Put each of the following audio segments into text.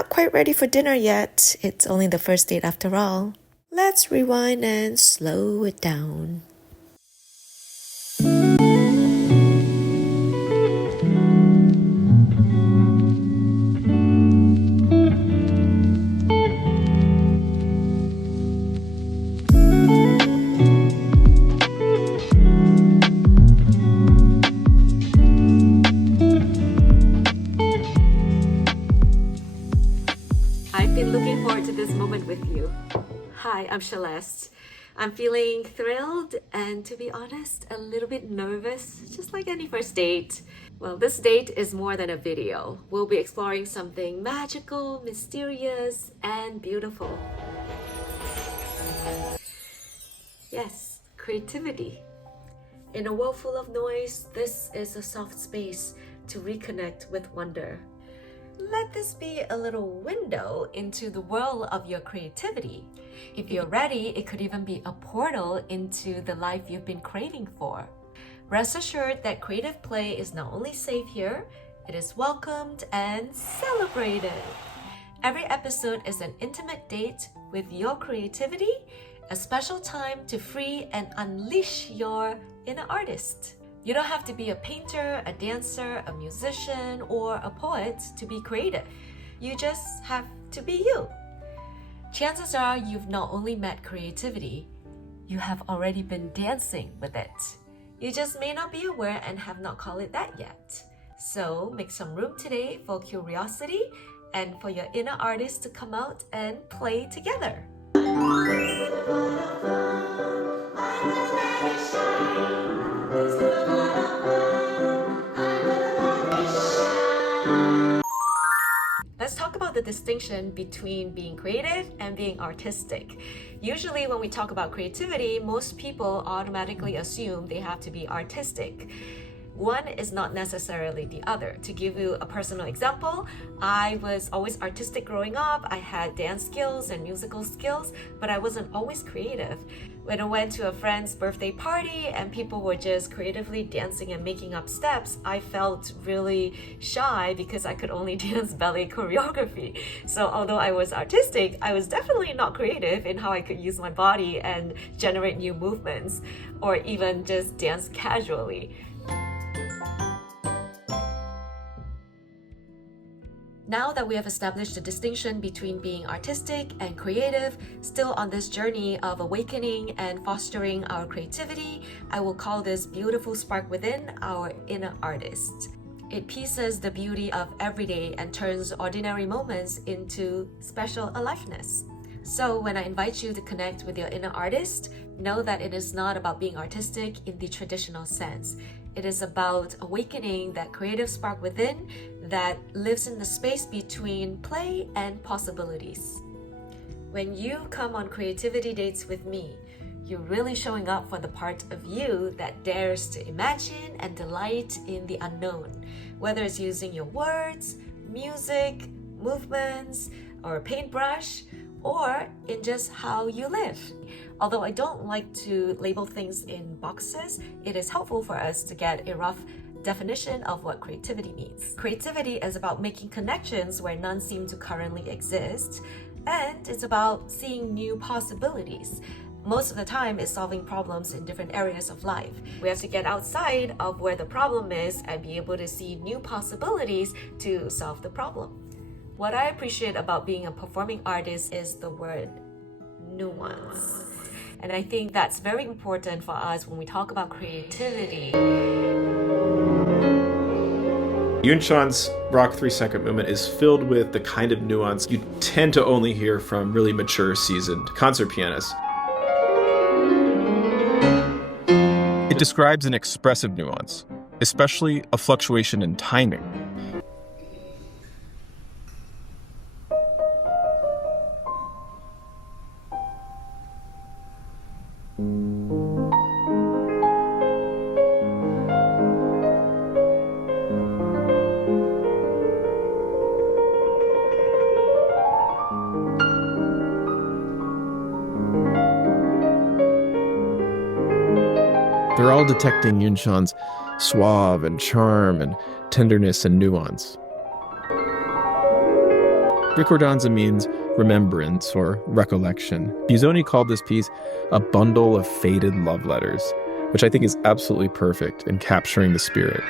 not quite ready for dinner yet. It's only the first date after all. Let's rewind and slow it down. I've been looking forward to this moment with you. Hi, I'm Celeste. I'm feeling thrilled and, to be honest, a little bit nervous, just like any first date. Well, this date is more than a video. We'll be exploring something magical, mysterious, and beautiful. Yes, creativity. In a world full of noise, this is a soft space to reconnect with wonder. Let this be a little window into the world of your creativity. If you're ready, it could even be a portal into the life you've been craving for. Rest assured that creative play is not only safe here, it is welcomed and celebrated. Every episode is an intimate date with your creativity, a special time to free and unleash your inner artist. You don't have to be a painter, a dancer, a musician, or a poet to be creative. You just have to be you. Chances are you've not only met creativity, you have already been dancing with it. You just may not be aware and have not called it that yet. So make some room today for curiosity and for your inner artist to come out and play together. Let's talk about the distinction between being creative and being artistic. Usually when we talk about creativity, most people automatically assume they have to be artistic. One is not necessarily the other. To give you a personal example, I was always artistic growing up. I had dance skills and musical skills, but I wasn't always creative. When I went to a friend's birthday party and people were just creatively dancing and making up steps, I felt really shy because I could only dance ballet choreography. So although I was artistic, I was definitely not creative in how I could use my body and generate new movements, or even just dance casually. Now that we have established the distinction between being artistic and creative, still on this journey of awakening and fostering our creativity, I will call this beautiful spark within our inner artist. It pieces the beauty of everyday and turns ordinary moments into special aliveness. So when I invite you to connect with your inner artist, know that it is not about being artistic in the traditional sense. It is about awakening that creative spark within that lives in the space between play and possibilities. When you come on creativity dates with me, you're really showing up for the part of you that dares to imagine and delight in the unknown, whether it's using your words, music, movements, or a paintbrush, or in just how you live. Although I don't like to label things in boxes, it is helpful for us to get a rough definition of what creativity means. Creativity is about making connections where none seem to currently exist, and it's about seeing new possibilities. Most of the time, it's solving problems in different areas of life. We have to get outside of where the problem is and be able to see new possibilities to solve the problem. What I appreciate about being a performing artist is the word nuance. And I think that's very important for us when we talk about creativity. Yun-Chan's rock 3-second movement is filled with the kind of nuance you tend to only hear from really mature, seasoned concert pianists. It describes an expressive nuance, especially a fluctuation in timing. They're all detecting Yun-Chan's suave and charm and tenderness and nuance. Ricordanza means remembrance or recollection. Busoni called this piece a bundle of faded love letters, which I think is absolutely perfect in capturing the spirit.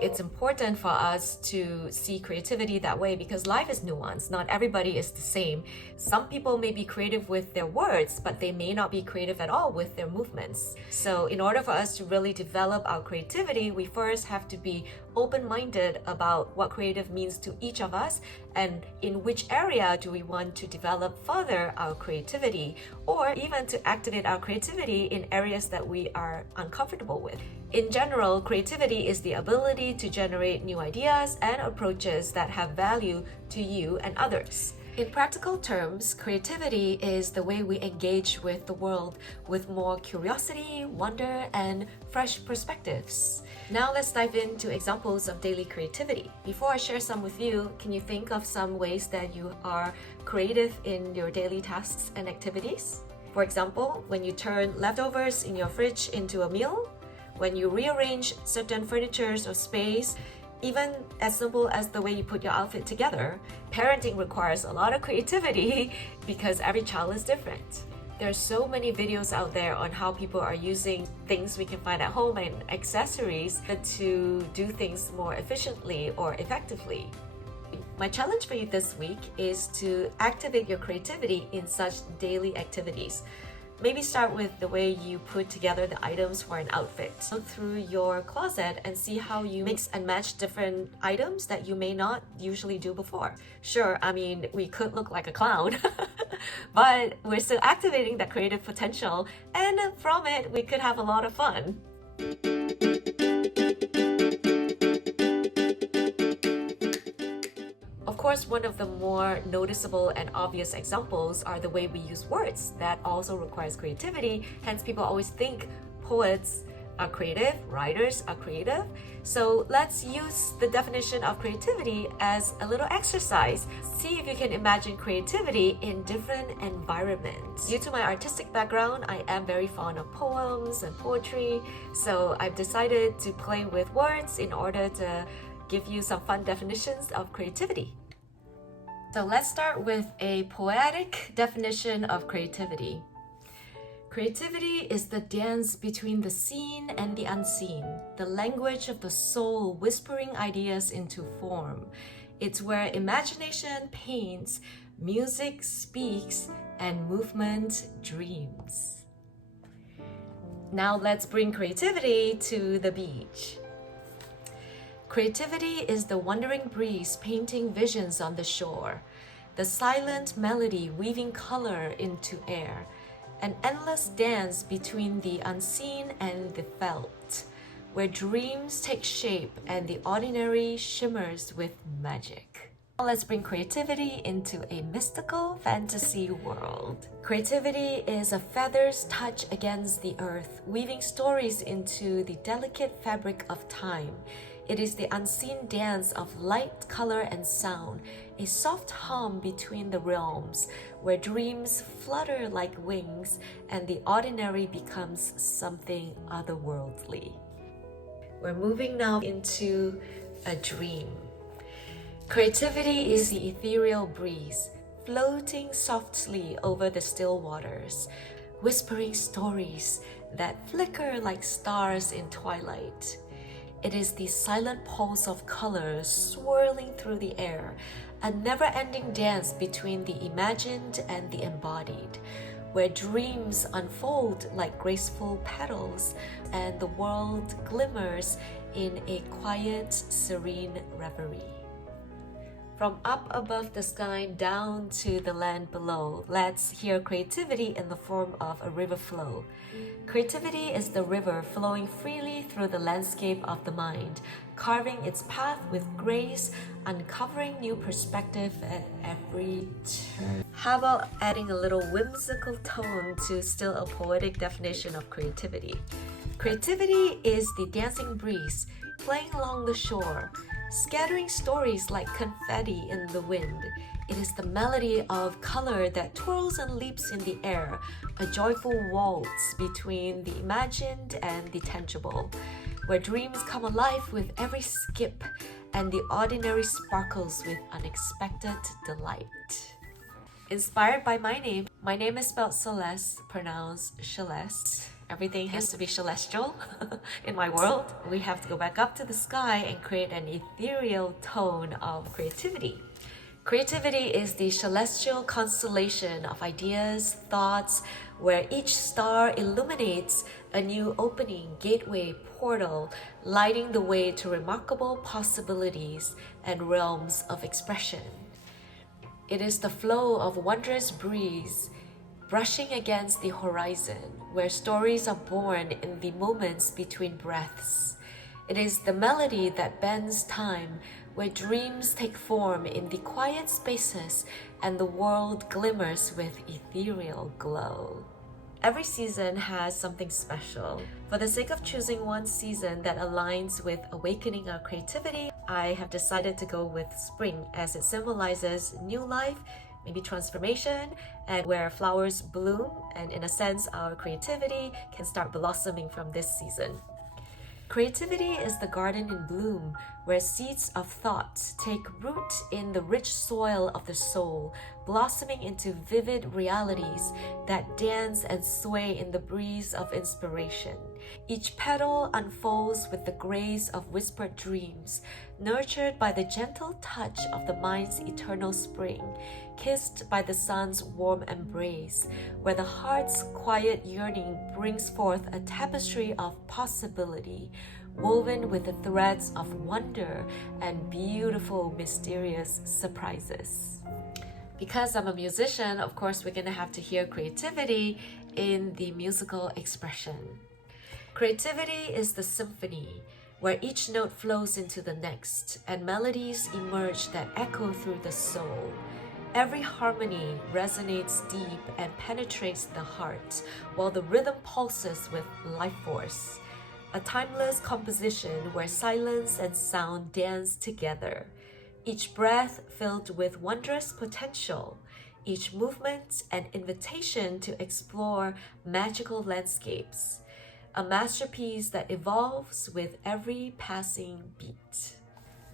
It's important for us to see creativity that way because life is nuanced. Not everybody is the same. Some people may be creative with their words, but they may not be creative at all with their movements. So in order for us to really develop our creativity, we first have to be open-minded about what creative means to each of us and in which area do we want to develop further our creativity, or even to activate our creativity in areas that we are uncomfortable with. In general, creativity is the ability to generate new ideas and approaches that have value to you and others. In practical terms, creativity is the way we engage with the world with more curiosity, wonder, and fresh perspectives. Now let's dive into examples of daily creativity. Before I share some with you, can you think of some ways that you are creative in your daily tasks and activities? For example, when you turn leftovers in your fridge into a meal, when you rearrange certain furnitures or space, even as simple as the way you put your outfit together. Parenting requires a lot of creativity because every child is different. There are so many videos out there on how people are using things we can find at home and accessories to do things more efficiently or effectively. My challenge for you this week is to activate your creativity in such daily activities. Maybe start with the way you put together the items for an outfit. Look through your closet and see how you mix and match different items that you may not usually do before. Sure, I mean, we could look like a clown, but we're still activating that creative potential, and from it, we could have a lot of fun. Of course, one of the more noticeable and obvious examples are the way we use words. That also requires creativity, hence people always think poets are creative, writers are creative. So let's use the definition of creativity as a little exercise. See if you can imagine creativity in different environments. Due to my artistic background, I am very fond of poems and poetry, so I've decided to play with words in order to give you some fun definitions of creativity. So let's start with a poetic definition of creativity. Creativity is the dance between the seen and the unseen, the language of the soul whispering ideas into form. It's where imagination paints, music speaks, and movement dreams. Now let's bring creativity to the beach. Creativity is the wandering breeze painting visions on the shore, the silent melody weaving color into air, an endless dance between the unseen and the felt, where dreams take shape and the ordinary shimmers with magic. Now let's bring creativity into a mystical fantasy world. Creativity is a feather's touch against the earth, weaving stories into the delicate fabric of time. It is the unseen dance of light, color, and sound, a soft hum between the realms, where dreams flutter like wings and the ordinary becomes something otherworldly. We're moving now into a dream. Creativity is the ethereal breeze, floating softly over the still waters, whispering stories that flicker like stars in twilight. It is the silent pulse of color swirling through the air, a never-ending dance between the imagined and the embodied, where dreams unfold like graceful petals and the world glimmers in a quiet, serene reverie. From up above the sky down to the land below, let's hear creativity in the form of a river flow. Creativity is the river flowing freely through the landscape of the mind, carving its path with grace, uncovering new perspective at every turn. How about adding a little whimsical tone to still a poetic definition of creativity? Creativity is the dancing breeze playing along the shore, scattering stories like confetti in the wind, It is the melody of color that twirls and leaps in the air, a joyful waltz between the imagined and the tangible, where dreams come alive with every skip and the ordinary sparkles with unexpected delight. Inspired by my name is spelled Celeste, pronounced Celeste. Everything has to be celestial in my world. We have to go back up to the sky and create an ethereal tone of creativity. Creativity is the celestial constellation of ideas, thoughts, where each star illuminates a new opening, gateway, portal, lighting the way to remarkable possibilities and realms of expression. It is the flow of wondrous breeze brushing against the horizon, where stories are born in the moments between breaths. It is the melody that bends time, where dreams take form in the quiet spaces and the world glimmers with ethereal glow. Every season has something special. For the sake of choosing one season that aligns with awakening our creativity, I have decided to go with spring, as it symbolizes new life, maybe transformation, and where flowers bloom, and in a sense our creativity can start blossoming from this season. Creativity is the garden in bloom, where seeds of thought take root in the rich soil of the soul, blossoming into vivid realities that dance and sway in the breeze of inspiration. Each petal unfolds with the grace of whispered dreams, nurtured by the gentle touch of the mind's eternal spring, kissed by the sun's warm embrace, where the heart's quiet yearning brings forth a tapestry of possibility, woven with the threads of wonder and beautiful, mysterious surprises. Because I'm a musician, of course, we're going to have to hear creativity in the musical expression. Creativity is the symphony, where each note flows into the next, and melodies emerge that echo through the soul. Every harmony resonates deep and penetrates the heart, while the rhythm pulses with life force. A timeless composition where silence and sound dance together. Each breath filled with wondrous potential, each movement an invitation to explore magical landscapes. A masterpiece that evolves with every passing beat.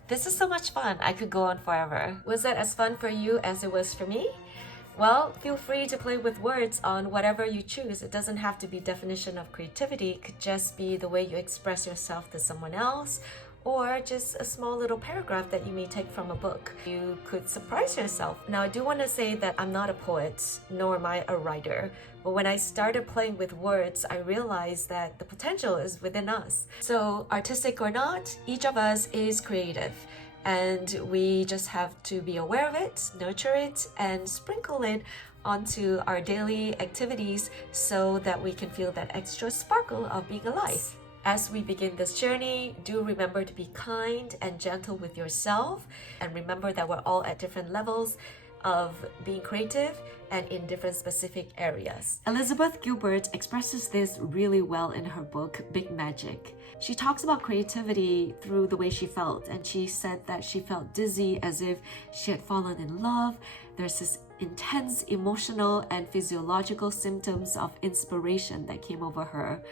This is so much fun. I could go on forever. Was that as fun for you as it was for me? Well, feel free to play with words on whatever you choose. It doesn't have to be definition of creativity. It could just be the way you express yourself to someone else, or just a small little paragraph that you may take from a book. You could surprise yourself. Now, I do want to say that I'm not a poet, nor am I a writer. But when I started playing with words, I realized that the potential is within us. So, artistic or not, each of us is creative. And we just have to be aware of it, nurture it, and sprinkle it onto our daily activities so that we can feel that extra sparkle of being alive. As we begin this journey, do remember to be kind and gentle with yourself, and remember that we're all at different levels of being creative and in different specific areas. Elizabeth Gilbert expresses this really well in her book, Big Magic. She talks about creativity through the way she felt, and she said that she felt dizzy as if she had fallen in love. There's this intense emotional and physiological symptoms of inspiration that came over her.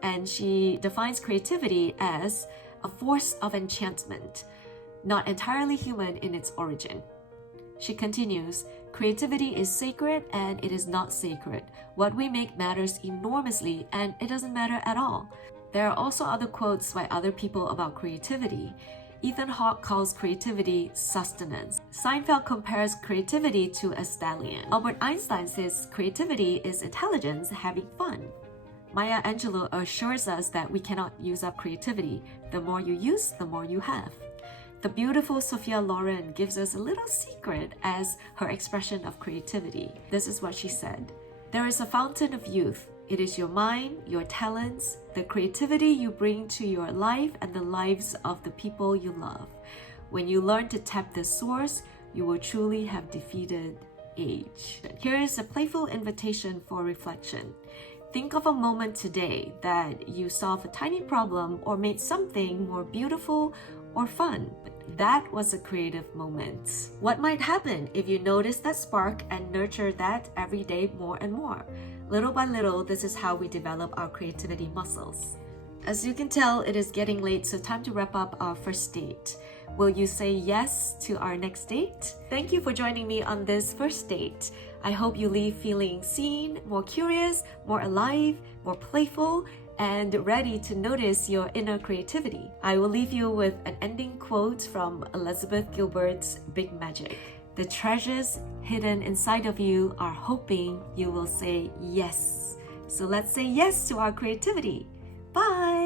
And she defines creativity as a force of enchantment, not entirely human in its origin. She continues, creativity is sacred and it is not sacred. What we make matters enormously and it doesn't matter at all. There are also other quotes by other people about creativity. Ethan Hawke calls creativity sustenance. Seinfeld compares creativity to a stallion. Albert Einstein says creativity is intelligence having fun. Maya Angelou assures us that we cannot use up creativity. The more you use, the more you have. The beautiful Sophia Loren gives us a little secret as her expression of creativity. This is what she said. There is a fountain of youth. It is your mind, your talents, the creativity you bring to your life and the lives of the people you love. When you learn to tap this source, you will truly have defeated age. Here is a playful invitation for reflection. Think of a moment today that you solved a tiny problem or made something more beautiful or fun. That was a creative moment. What might happen if you notice that spark and nurture that every day more and more? Little by little, this is how we develop our creativity muscles. As you can tell, it is getting late, so time to wrap up our first date. Will you say yes to our next date? Thank you for joining me on this first date. I hope you leave feeling seen, more curious, more alive, more playful, and ready to notice your inner creativity. I will leave you with an ending quote from Elizabeth Gilbert's Big Magic. The treasures hidden inside of you are hoping you will say yes. So let's say yes to our creativity. Bye!